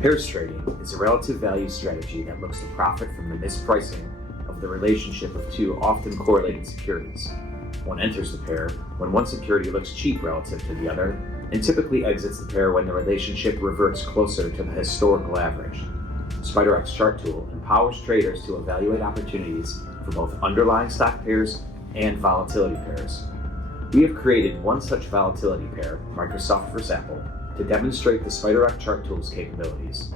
Pairs trading is a relative value strategy that looks to profit from the mispricing of the relationship of two often correlated securities. One enters the pair when one security looks cheap relative to the other, and typically exits the pair when the relationship reverts closer to the historical average. SpiderRock's chart tool empowers traders to evaluate opportunities for both underlying stock pairs and volatility pairs. We have created one such volatility pair, Microsoft vs. Apple, to demonstrate the SpiderRock chart tool's capabilities.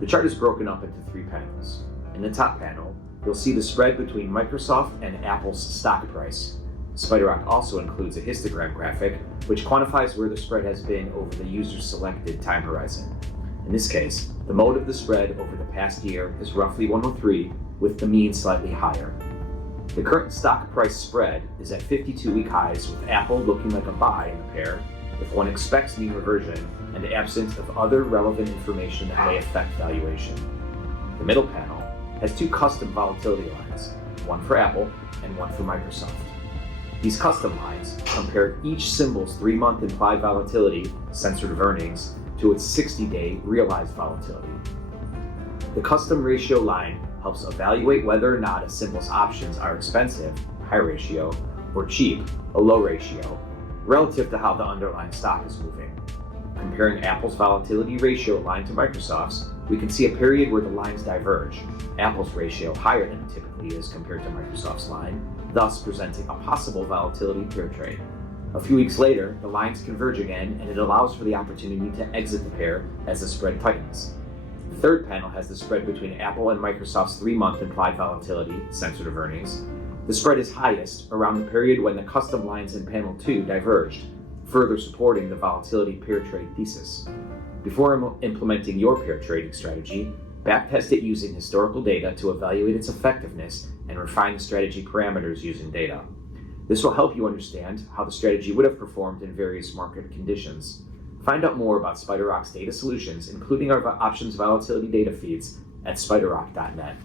The chart is broken up into 3 panels. In the top panel, you'll see the spread between Microsoft and Apple's stock price. SpiderRock also includes a histogram graphic, which quantifies where the spread has been over the user's selected time horizon. In this case, the mode of the spread over the past year is roughly 103, with the mean slightly higher. The current stock price spread is at 52-week highs, with Apple looking like a buy in the pair if one expects mean reversion and the absence of other relevant information that may affect valuation. The middle panel has 2 custom volatility lines, one for Apple and one for Microsoft. These custom lines compare each symbol's 3-month implied volatility, censored of earnings, to its 60-day realized volatility. The custom ratio line helps evaluate whether or not a symbol's options are expensive, high ratio, or cheap, a low ratio, relative to how the underlying stock is moving. Comparing Apple's volatility ratio line to Microsoft's, we can see a period where the lines diverge, Apple's ratio higher than it typically is compared to Microsoft's line, thus presenting a possible volatility pair trade. A few weeks later, the lines converge again, and it allows for the opportunity to exit the pair as the spread tightens. The third panel has the spread between Apple and Microsoft's 3-month implied volatility, censored of earnings. The spread is highest around the period when the custom lines in panel 2 diverged, further supporting the volatility pair trade thesis. Before implementing your pair trading strategy, backtest it using historical data to evaluate its effectiveness and refine the strategy parameters using data. This will help you understand how the strategy would have performed in various market conditions. Find out more about SpiderRock's data solutions, including our options volatility data feeds, at spiderrock.net.